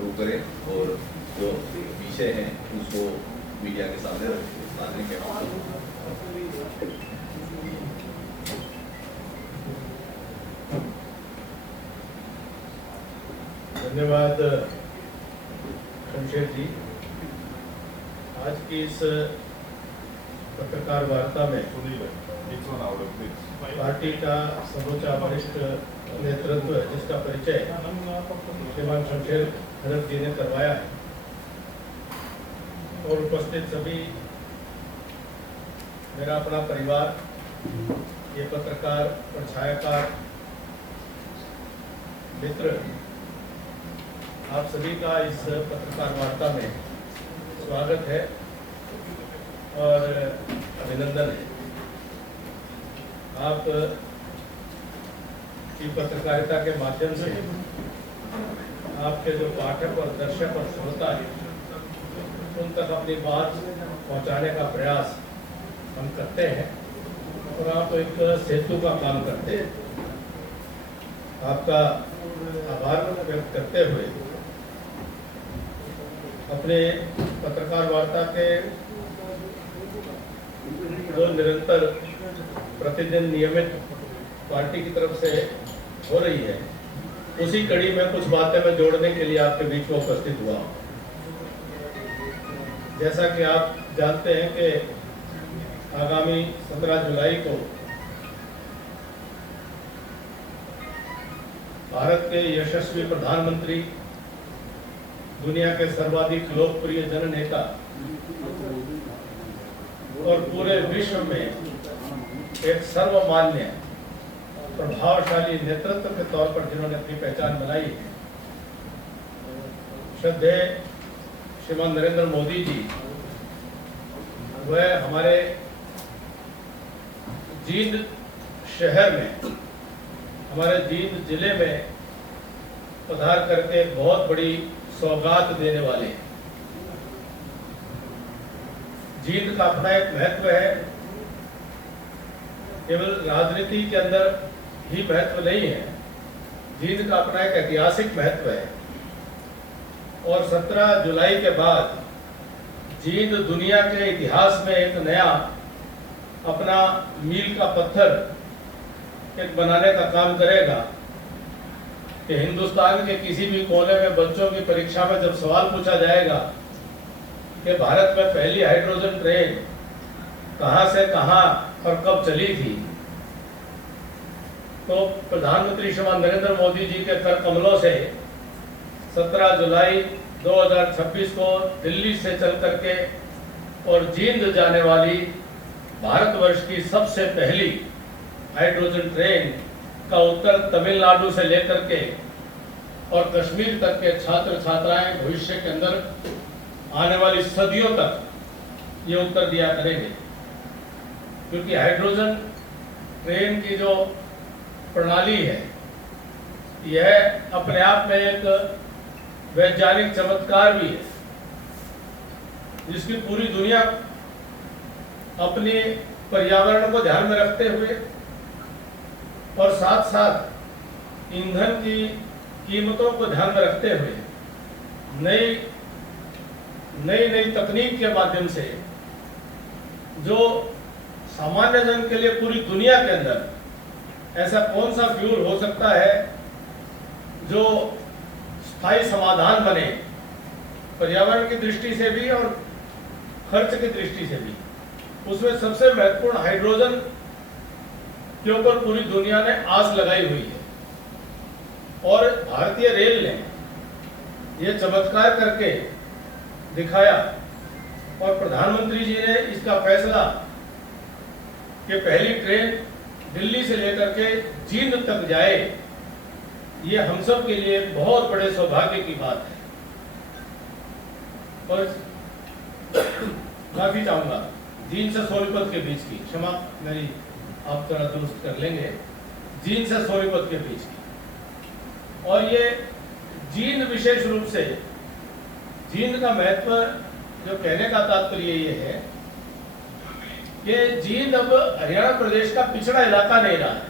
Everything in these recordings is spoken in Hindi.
शुरू करें और जो विषय हैं उसको मीडिया के सामने लाने के धन्यवाद शमशेर जी। आज की इस पत्रकार वार्ता में पार्टी का समूचा वरिष्ठ नेतृत्व जिसका परिचय श्रीमान शमशेर हरफ जी ने करवाया है और उपस्थित सभी मेरा अपना परिवार, ये पत्रकार और छायाकार मित्र, आप सभी का इस पत्रकार वार्ता में स्वागत है और अभिनंदन है। आप की पत्रकारिता के माध्यम से आपके जो पाठक और दर्शक और श्रोता हैं उन तक अपनी बात पहुंचाने का प्रयास हम करते हैं और आप एक सेतु का काम करते हैं। आपका आभार व्यक्त करते हुए अपने पत्रकार वार्ता के जो निरंतर प्रतिदिन नियमित पार्टी की तरफ से हो रही है, उसी कड़ी में कुछ बातें मैं जोड़ने के लिए आपके बीच में उपस्थित हुआ। जैसा कि आप जानते हैं कि आगामी 17 जुलाई को भारत के यशस्वी प्रधानमंत्री, दुनिया के सर्वाधिक लोकप्रिय जननेता और पूरे विश्व में एक सर्वमान्य प्रभावशाली नेतृत्व के तौर पर जिन्होंने अपनी पहचान बनाई है, श्रद्धेय श्रीमान नरेंद्र मोदी जी, वह हमारे जींद शहर में, हमारे जींद जिले में पधार करके बहुत बड़ी सौगात देने वाले हैं। जींद का अपना एक महत्व है, केवल राजनीति के अंदर ही महत्व नहीं है, जींद का अपना एक ऐतिहासिक महत्व है और 17 जुलाई के बाद जींद दुनिया के इतिहास में एक नया अपना मील का पत्थर एक बनाने का काम करेगा कि हिंदुस्तान के किसी भी कोने में बच्चों की परीक्षा में जब सवाल पूछा जाएगा कि भारत में पहली हाइड्रोजन ट्रेन कहां से कहां और कब चली थी, तो प्रधानमंत्री श्रीमान नरेंद्र मोदी जी के कर कमलों से 17 जुलाई 2026 को दिल्ली से चल करके और जींद जाने वाली भारतवर्ष की सबसे पहली हाइड्रोजन ट्रेन का उत्तर तमिलनाडु से लेकर के और कश्मीर तक के छात्र छात्राएं भविष्य के अंदर आने वाली सदियों तक ये उत्तर दिया करेंगे, क्योंकि हाइड्रोजन ट्रेन की जो प्रणाली है यह अपने आप में एक वैज्ञानिक चमत्कार भी है, जिसकी पूरी दुनिया अपने पर्यावरण को ध्यान में रखते हुए और साथ साथ ईंधन की कीमतों को ध्यान में रखते हुए नई तकनीक के माध्यम से जो सामान्य जन के लिए पूरी दुनिया के अंदर ऐसा कौन सा फ्यूल हो सकता है जो स्थायी समाधान बने, पर्यावरण की दृष्टि से भी और खर्च की दृष्टि से भी, उसमें सबसे महत्वपूर्ण हाइड्रोजन के ऊपर पूरी दुनिया ने आस लगाई हुई है। और भारतीय रेल ने यह चमत्कार करके दिखाया और प्रधानमंत्री जी ने इसका फैसला कि पहली ट्रेन दिल्ली से लेकर के जींद तक जाए, ये हम सब के लिए बहुत बड़े सौभाग्य की बात है। और माफी चाहूंगा जींद से सोनीपत के बीच की, क्षमा मेरी, आप थोड़ा दुरुस्त कर लेंगे, जींद से सोनीपत के बीच की। और ये जींद विशेष रूप से, जींद का महत्व जो कहने का तात्पर्य ये है कि जींद अब हरियाणा प्रदेश का पिछड़ा इलाका नहीं रहा है,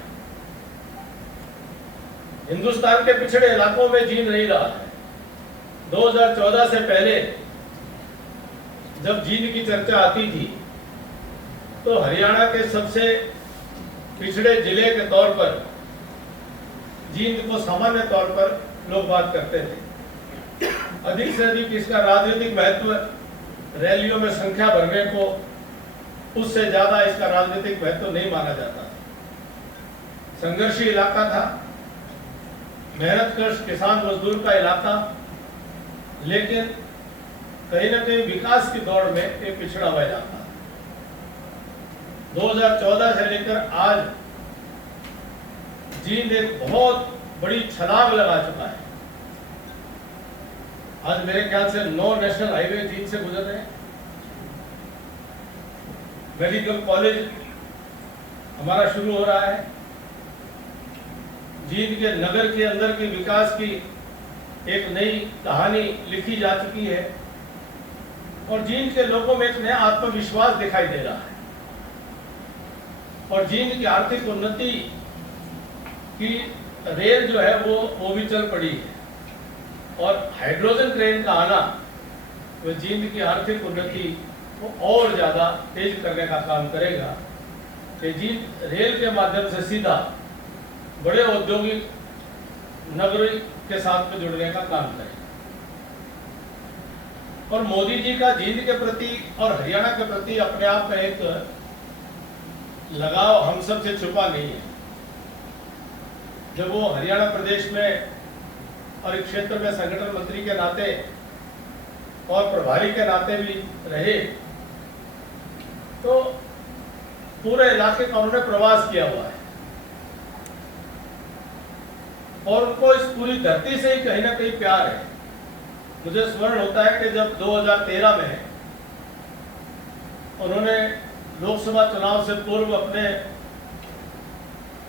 हिंदुस्तान के पिछड़े इलाकों में जींद नहीं रहा है। 2014 से पहले जब जींद की चर्चा आती थी तो हरियाणा के सबसे पिछड़े जिले के तौर पर जींद को सामान्य तौर पर लोग बात करते थे। अधिक से अधिक इसका राजनीतिक महत्व, रैलियों में संख्या भरने को, उससे ज्यादा इसका राजनीतिक महत्व नहीं माना जाता। संघर्षी इलाका था, मेहनतकश किसान मजदूर का इलाका, लेकिन कहीं न कहीं विकास की दौड़ में एक पिछड़ा हुआ इलाका। 2014 से लेकर आज जींद एक बहुत बड़ी छलांग लगा चुका है। आज मेरे ख्याल से 9 नेशनल हाईवे जींद से गुजर रहे हैं। मेडिकल कॉलेज हमारा शुरू हो रहा है। जींद के नगर के अंदर के विकास की एक नई कहानी लिखी जा चुकी है और जींद के लोगों में एक नया आत्मविश्वास दिखाई दे रहा है। और जींद की आर्थिक उन्नति की रेल जो है वो भी चल पड़ी है और हाइड्रोजन ट्रेन का आना वो जींद की आर्थिक उन्नति को और ज्यादा तेज करने का काम करेगा कि जींद रेल के माध्यम से सीधा बड़े औद्योगिक नगरी के साथ में जुड़ने का काम करेगा। और मोदी जी का जींद के प्रति और हरियाणा के प्रति अपने आप में एक लगाव हम सब से छुपा नहीं है। जब वो हरियाणा प्रदेश में और एक क्षेत्र में संगठन मंत्री के नाते और प्रभारी के नाते भी रहे तो पूरे इलाके का उन्होंने प्रवास किया हुआ है और उनको इस पूरी धरती से ही कहीं ना कहीं प्यार है। मुझे स्मरण होता है कि जब 2013 में उन्होंने लोकसभा चुनाव से पूर्व अपने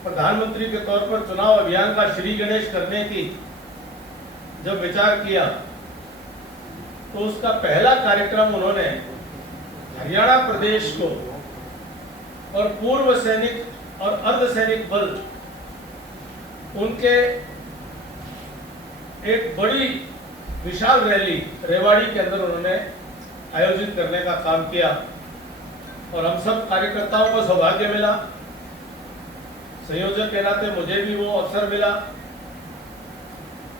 प्रधानमंत्री के तौर पर चुनाव अभियान का श्री गणेश करने की जब विचार किया तो उसका पहला कार्यक्रम उन्होंने हरियाणा प्रदेश को और पूर्व सैनिक और अर्धसैनिक बल उनके एक बड़ी विशाल रैली रेवाड़ी के अंदर उन्होंने आयोजित करने का काम किया और हम सब कार्यकर्ताओं को सौभाग्य मिला। संयोजक के नाते मुझे भी वो अवसर मिला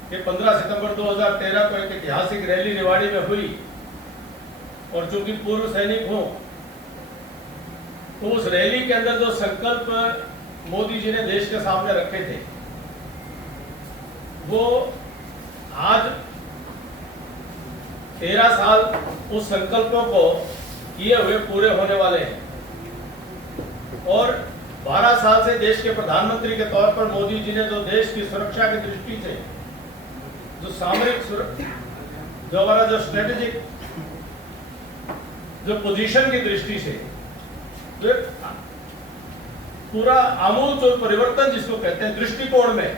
कि 15 सितंबर 2013 को एक ऐतिहासिक रैली रेवाड़ी में हुई और चूंकि पूर्व सैनिक हूं तो उस रैली के अंदर जो संकल्प मोदी जी ने देश के सामने रखे थे वो आज 13 साल उस संकल्पों को किए हुए पूरे होने वाले हैं और 12 साल से देश के प्रधानमंत्री के तौर पर मोदी जी ने जो देश की सुरक्षा की दृष्टि से जो सामरिक जो हमारा जो स्ट्रेटेजिक जो पोजीशन की दृष्टि से जो पूरा आमूलचूल परिवर्तन जिसको कहते हैं दृष्टिकोण में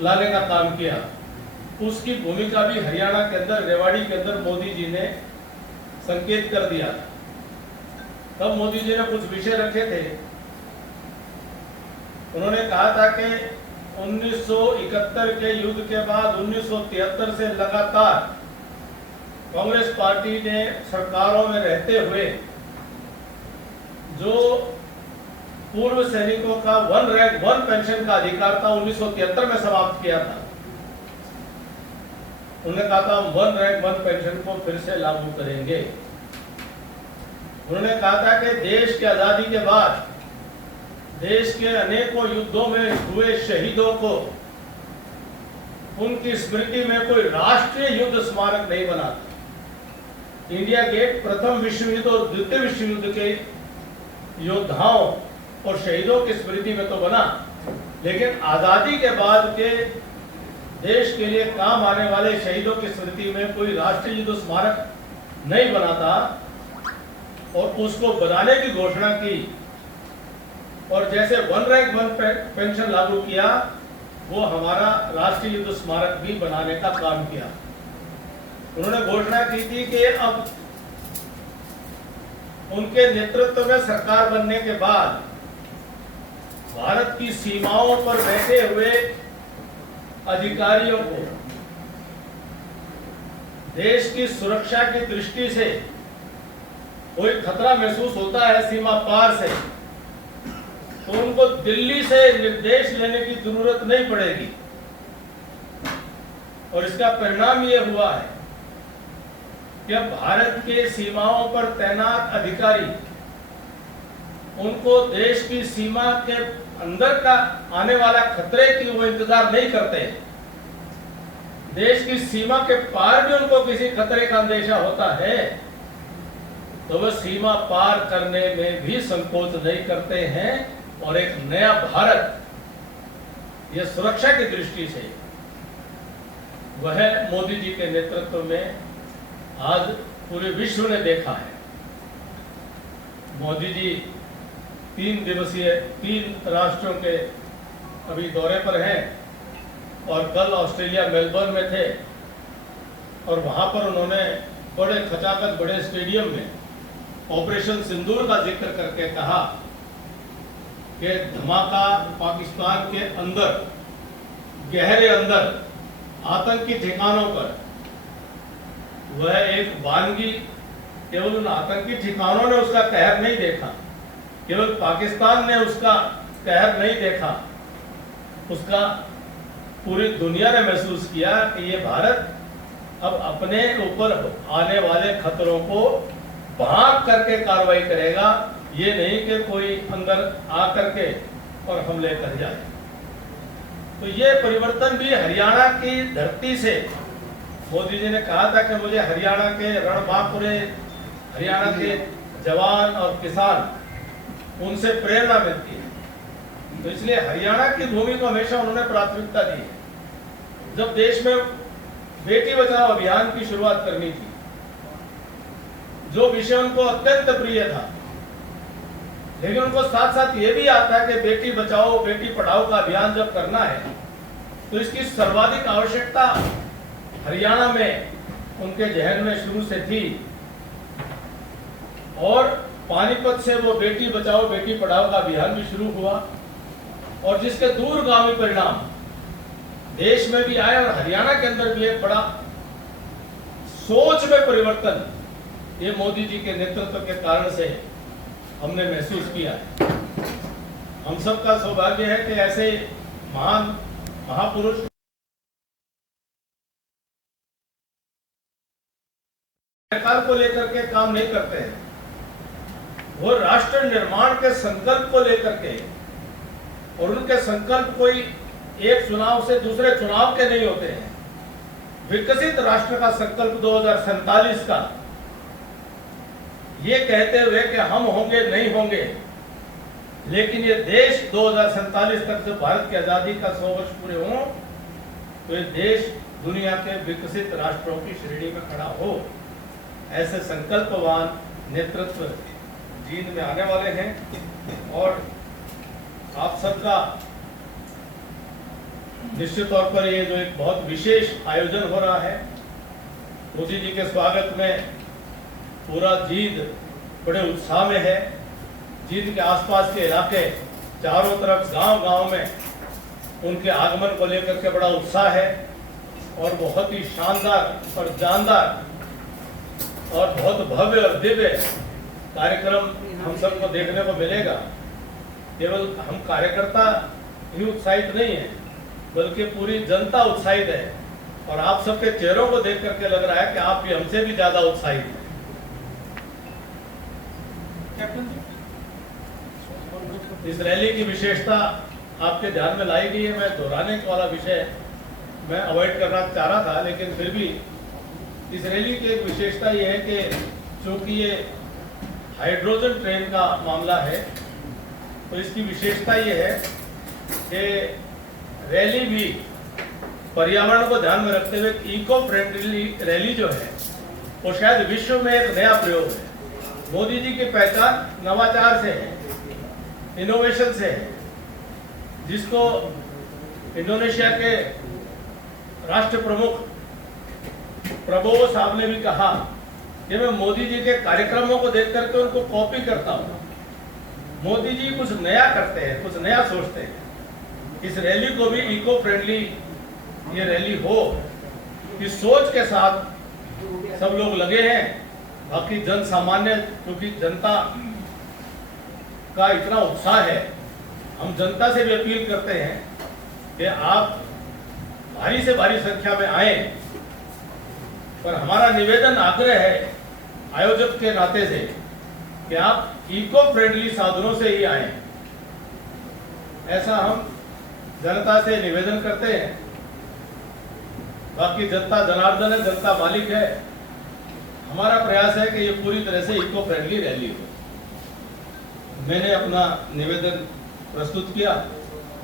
लाने का काम किया, उसकी भूमिका भी हरियाणा के अंदर रेवाड़ी के अंदर मोदी जी ने संकेत कर दिया था। तब मोदी जी ने कुछ विषय रखे थे। उन्होंने कहा था कि 1971 के युद्ध के बाद 1973 से लगातार कांग्रेस पार्टी ने सरकारों में रहते हुए जो पूर्व सैनिकों का 1 रैंक 1 पेंशन का अधिकार था 1973 में समाप्त किया था। उन्होंने कहा था हम 1 रैंक 1 पेंशन को फिर से लागू करेंगे। उन्होंने कहा था कि देश की आजादी के बाद देश के अनेकों युद्धों में हुए शहीदों को उनकी स्मृति में कोई राष्ट्रीय युद्ध स्मारक नहीं बना था। इंडिया गेट प्रथम विश्व युद्ध और द्वितीय विश्व युद्ध के योद्धाओं और शहीदों की स्मृति में तो बना, लेकिन आजादी के बाद के देश के लिए काम आने वाले शहीदों की स्मृति में कोई राष्ट्रीय युद्ध स्मारक नहीं बना था और उसको बनाने की घोषणा की और जैसे 1 रैंक 1 पेंशन लागू किया वो हमारा राष्ट्रीय युद्ध स्मारक भी बनाने का काम किया। उन्होंने घोषणा की थी कि अब उनके नेतृत्व में सरकार बनने के बाद भारत की सीमाओं पर बैठे हुए अधिकारियों को देश की सुरक्षा की दृष्टि से कोई खतरा महसूस होता है सीमा पार से, तो उनको दिल्ली से निर्देश लेने की जरूरत नहीं पड़ेगी। और इसका परिणाम ये हुआ है कि अब भारत के सीमाओं पर तैनात अधिकारी उनको देश की सीमा के अंदर का आने वाला खतरे की वो इंतजार नहीं करते। देश की सीमा के पार भी उनको किसी खतरे का अंदेशा होता है तो वह सीमा पार करने में भी संकोच नहीं करते हैं। और एक नया भारत, यह सुरक्षा की दृष्टि से वह मोदी जी के नेतृत्व में आज पूरे विश्व ने देखा है। मोदी जी 3 राष्ट्रों के अभी दौरे पर हैं और कल ऑस्ट्रेलिया मेलबर्न में थे और वहां पर उन्होंने बड़े खचाखच बड़े स्टेडियम में ऑपरेशन सिंदूर का जिक्र करके कहा कि धमाका पाकिस्तान के अंदर, गहरे अंदर आतंकी ठिकानों पर, वह एक वानगी, केवल उन आतंकी ठिकानों ने उसका कहर नहीं देखा, केवल पाकिस्तान ने उसका कहर नहीं देखा, उसका पूरी दुनिया ने महसूस किया कि ये भारत अब अपने ऊपर आने वाले खतरों को भाग करके कार्रवाई करेगा, ये नहीं कि कोई अंदर आकर के और हमले कर जाए। तो ये परिवर्तन भी हरियाणा की धरती से, मोदी जी ने कहा था कि मुझे हरियाणा के रणबांकुरे, हरियाणा के जवान और किसान, उनसे प्रेरणा मिलती है। तो इसलिए हरियाणा की भूमि को हमेशा उन्होंने प्राथमिकता दी है। जब देश में बेटी बचाओ अभियान की शुरुआत करनी थी, जो विषय उनको अत्यंत प्रिय था, लेकिन उनको साथ साथ ये भी आता है कि बेटी बचाओ बेटी पढ़ाओ का अभियान जब करना है तो इसकी सर्वाधिक आवश्यकता हरियाणा में उनके जहन में शुरू से थी। और पानीपत से वो बेटी बचाओ बेटी पढ़ाओ का अभियान भी शुरू हुआ और जिसके दूरगामी परिणाम देश में भी आए और हरियाणा के अंदर भी एक बड़ा सोच में परिवर्तन ये मोदी जी के नेतृत्व के कारण से हमने महसूस किया है। हम सबका सौभाग्य है कि ऐसे महान महापुरुष सरकार को लेकर के काम नहीं करते हैं, वो राष्ट्र निर्माण के संकल्प को लेकर के, और उनके संकल्प कोई एक चुनाव से दूसरे चुनाव के नहीं होते हैं। विकसित राष्ट्र का संकल्प 2047 का, ये कहते हुए कि हम होंगे नहीं होंगे, लेकिन ये देश 2047 तक जब भारत की आजादी का 100 वर्ष पूरे हों तो ये देश दुनिया के विकसित राष्ट्रों की श्रेणी में खड़ा हो, ऐसे संकल्पवान नेतृत्व जींद में आने वाले हैं। और आप सबका निश्चित तौर पर ये जो एक बहुत विशेष आयोजन हो रहा है, मोदी जी के स्वागत में पूरा जींद बड़े उत्साह में है। जींद के आसपास के इलाके चारों तरफ गांव-गांव में उनके आगमन को लेकर के बड़ा उत्साह है और बहुत ही शानदार और जानदार और बहुत भव्य और दिव्य कार्यक्रम हम सबको देखने को मिलेगा। केवल हम कार्यकर्ता ही उत्साहित नहीं है, बल्कि पूरी जनता उत्साहित है और आप सबके चेहरों को देख करके लग रहा है कि आप भी हमसे भी ज्यादा उत्साहित हैं। इस रैली की विशेषता आपके ध्यान में लाई गई है। मैं दोहराने वाला विषय मैं अवॉइड करना चाह रहा था, लेकिन फिर भी इस रैली की एक विशेषता ये है कि चूंकि ये हाइड्रोजन ट्रेन का मामला है, तो इसकी विशेषता ये है कि रैली भी पर्यावरण को ध्यान में रखते हुए इको फ्रेंडली रैली जो है वो शायद विश्व में एक नया प्रयोग है। मोदी जी की पहचान नवाचार से है, इनोवेशन से है, जिसको इंडोनेशिया के राष्ट्र प्रमुख प्रबोवो साहब ने भी कहा कि मैं मोदी जी के कार्यक्रमों को देख करके उनको कॉपी करता हूँ। मोदी जी कुछ नया करते हैं, कुछ नया सोचते हैं। इस रैली को भी इको फ्रेंडली ये रैली हो, इस सोच के साथ सब लोग लगे हैं। बाकी जन सामान्य, क्योंकि जनता का इतना उत्साह है, हम जनता से भी अपील करते हैं कि आप भारी से भारी संख्या में आए। पर हमारा निवेदन आग्रह है आयोजक के नाते से कि आप इको फ्रेंडली साधनों से ही आए, ऐसा हम जनता से निवेदन करते हैं। बाकी जनता जनार्दन है, जनता मालिक है। हमारा प्रयास है कि ये पूरी तरह से इको फ्रेंडली रैली हो। मैंने अपना निवेदन प्रस्तुत किया।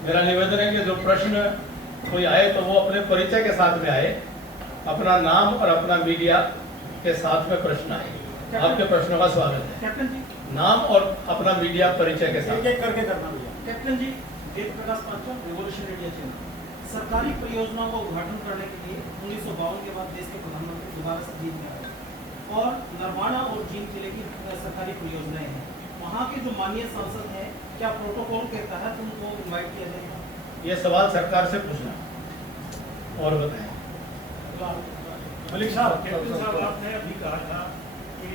मेरा निवेदन है कि जो प्रश्न कोई आए तो वो अपने परिचय के साथ में आए, अपना नाम और अपना मीडिया के साथ में प्रश्न आए। आपके प्रश्नों का स्वागत है। कैप्टन जी, नाम और अपना मीडिया परिचय के साथ। एक करके करना भैया। कैप्टन जी, वेद प्रकाश पांचवा, रेवोल्यूशन इंडिया चैनल। सरकारी परियोजनाओं का उद्घाटन करने के लिए 1952 के बाद देश के प्रधानमंत्री दोबारा से जीत में आए और नरवाना और जींद जिले की सरकारी परियोजनाएं हैं। वहाँ के जो माननीय सांसद हैं, क्या प्रोटोकॉल के तहत उनको इन्वाइट किया जाएगा? ये सवाल सरकार से पूछना और बताएं। मलिक साहब, कैप्टन साहब, आपने अभी कहा था कि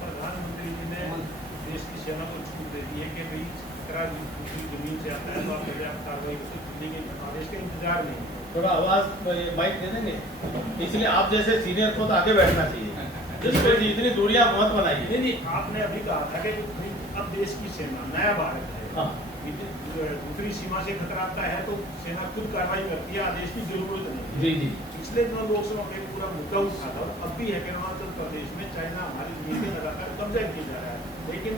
प्रधानमंत्री जी ने देश की सेना को छूट दे दी है कि भाई दूसरी जमीन से आता है तो आप पर्याप्त कार्रवाई के आदेश का इंतजार नहीं। थोड़ा आवाज माइक दे देंगे, इसलिए आप जैसे सीनियर को तो आगे बैठना चाहिए, जिसपे इतनी दूरियां मत बनाइए। नहीं, आपने अभी कहा था कि अब देश की सेना नया भारत है। हाँ, दूसरी सीमा से खतरा आता है तो सेना खुद कार्रवाई करती है, आदेश की जरूरत नहीं। जी जी। पिछले दिनों लोकसभा में पूरा मुद्दा उठा था, अब भी है कि अरुणाचल प्रदेश में चाइना हमारी जमीन पे लगातार कब्जा किया जा रहा है, लेकिन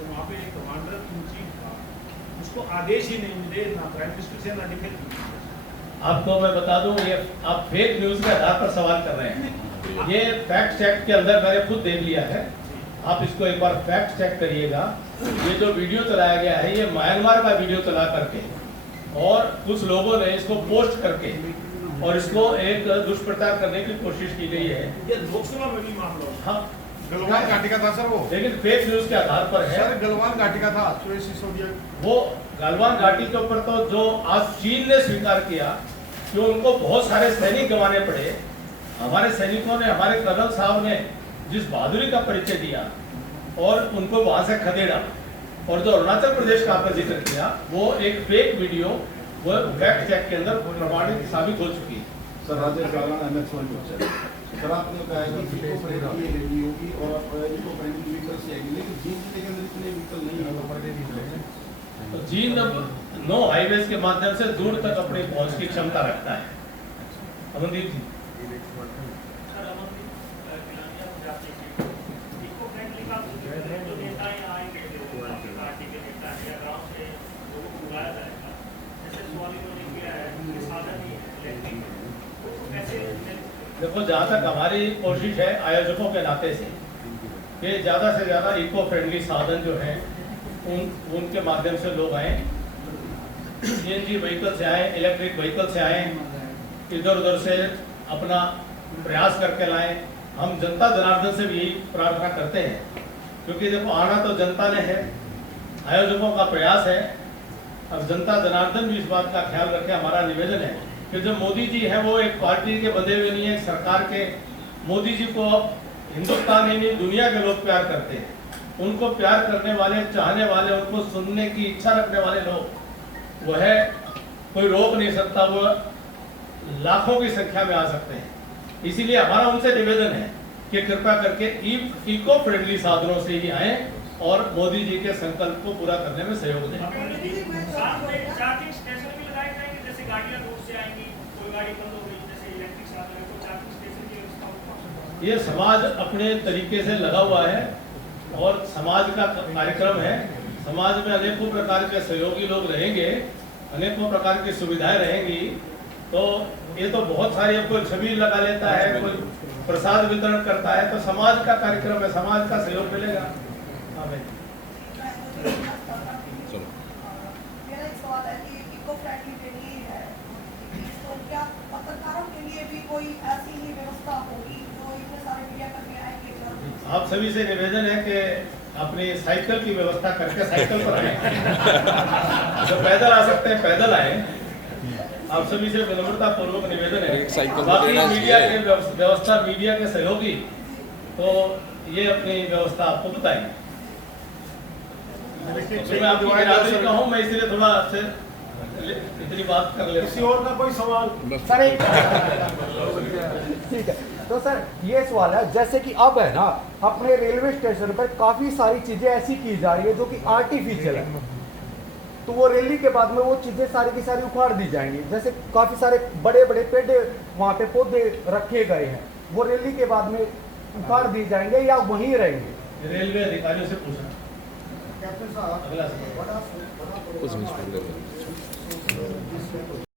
वहाँ पे एक कमांडर इन चीफ था, उसको आदेश ही नहीं मिले, ना प्राइम मिनिस्टर से ना डिफेंस। आपको मैं बता दूं, ये आप फेक न्यूज के आधार पर सवाल कर रहे हैं। ये फैक्ट चेक के अंदर मैंने खुद देख लिया है, आप इसको एक बार फैक्ट चेक करिएगा। ये जो वीडियो चलाया गया है, ये म्यांमार का वीडियो चला करके और कुछ लोगों ने इसको पोस्ट करके और इसको एक दुष्प्रचार करने की कोशिश की गई है। ये लोकसभा में भी मामला है। हाँ, गलवान घाटी का था सर वो, लेकिन फेक न्यूज के आधार पर है। सर गलवान घाटी का था, सुरेश सिसोदिया। वो गलवान घाटी के ऊपर तो जो आज चीन ने स्वीकार किया कि उनको बहुत सारे सैनिक गंवाने पड़े। हमारे सैनिकों ने, हमारे कर्नल साहब ने जिस बहादुरी का परिचय दिया और उनको वहां से खदेड़ा, और जो अरुणाचल प्रदेश का आपने जिक्र किया वो एक फेक वीडियो, वो फैक्ट चेक के अंदर प्रमाणित साबित हो चुकी है। Sir Rajesh Rana MX1 sir, आपने कहा है कि इको फ्रेंडली रैली होगी और आप इको फ्रेंडली व्हीकल से आएंगे, लेकिन जींद जिले के अंदर इतने व्हीकल नहीं है। तो जींद अब 9 हाईवेज के माध्यम से दूर तक अपनी पहुंच की क्षमता रखता है। अमनदीप जी, देखो, जहाँ तक हमारी कोशिश है आयोजकों के नाते से कि ज़्यादा से ज़्यादा इको फ्रेंडली साधन जो हैं उनके माध्यम से लोग आए, CNG व्हीकल से आए, इलेक्ट्रिक व्हीकल से आए, इधर उधर से अपना प्रयास करके लाएं। हम जनता जनार्दन से भी यही प्रार्थना करते हैं, क्योंकि देखो आना तो जनता ने है, आयोजकों का प्रयास है। अब जनता जनार्दन भी इस बात का ख्याल रखे। हमारा निवेदन है कि जो मोदी जी हैं वो एक पार्टी के बंधे हुए नहीं है, सरकार के। मोदी जी को अब हिंदुस्तान ही नहीं दुनिया के लोग प्यार करते हैं। उनको प्यार करने वाले, चाहने वाले, उनको सुनने की इच्छा रखने वाले लोग वो है, कोई रोक नहीं सकता, वो लाखों की संख्या में आ सकते हैं। इसीलिए हमारा उनसे निवेदन है कि कृपया करके इको फ्रेंडली साधनों से ही आए और मोदी जी के संकल्प को पूरा करने में सहयोग दें। चार्जिंग स्टेशन भी लगाए जाएंगे, जैसे गाड़ियां दूर से आएंगी, कोई गाड़ी बंद हो गई, जैसे इलेक्ट्रिक साधन है, तो चार्जिंग स्टेशन की व्यवस्था। ये समाज अपने तरीके से लगा हुआ है और समाज का कार्यक्रम है। समाज में अनेकों प्रकार के सहयोगी लोग रहेंगे, अनेकों प्रकार की सुविधाएं रहेंगी। तो ये तो बहुत सारी, कोई छबील लगा लेता है, कोई प्रसाद वितरण करता है, तो समाज का कार्यक्रम है, समाज का सहयोग मिलेगा। हाँ भाई, मेरा एक सवाल है कि इको फ्रेंडली रैली है, तो क्या पत्रकारों के लिए भी कोई ऐसी ही व्यवस्था होगी जो इतने सारे मीडिया कर्मी आएंगे? आप सभी से निवेदन है कि अपनी साइकिल की व्यवस्था करके साइकिल पर आए। जो पैदल आ सकते हैं पैदल आए, आप सभी से विनम्रता पूर्वक निवेदन है, एक साइकिल बाकी देना मीडिया चाहिए। के व्यवस्था मीडिया के सहयोगी तो ये अपनी व्यवस्था आपको बताएंगे। तो मैं आपकी बिरादरी का हूँ, मैं इसलिए थोड़ा आपसे इतनी बात कर लेता किसी हूँ। और का कोई सवाल? सर एक ठीक है, तो सर ये सवाल है, जैसे कि अब है ना अपने रेलवे स्टेशन पर काफी सारी चीजें ऐसी की जा रही है जो कि आर्टिफिशियल है, तो वो रैली के बाद में वो चीजें सारी की सारी उखाड़ दी जाएंगी। जैसे काफी सारे बड़े बड़े पेड़ वहाँ पे पौधे रखे गए हैं, वो रैली के बाद में उखाड़ दी जाएंगे या वहीं रहेंगे? रेलवे अधिकारियों से पूछा। कैप्टन साहब, अगला सवाल। कुछ मिनट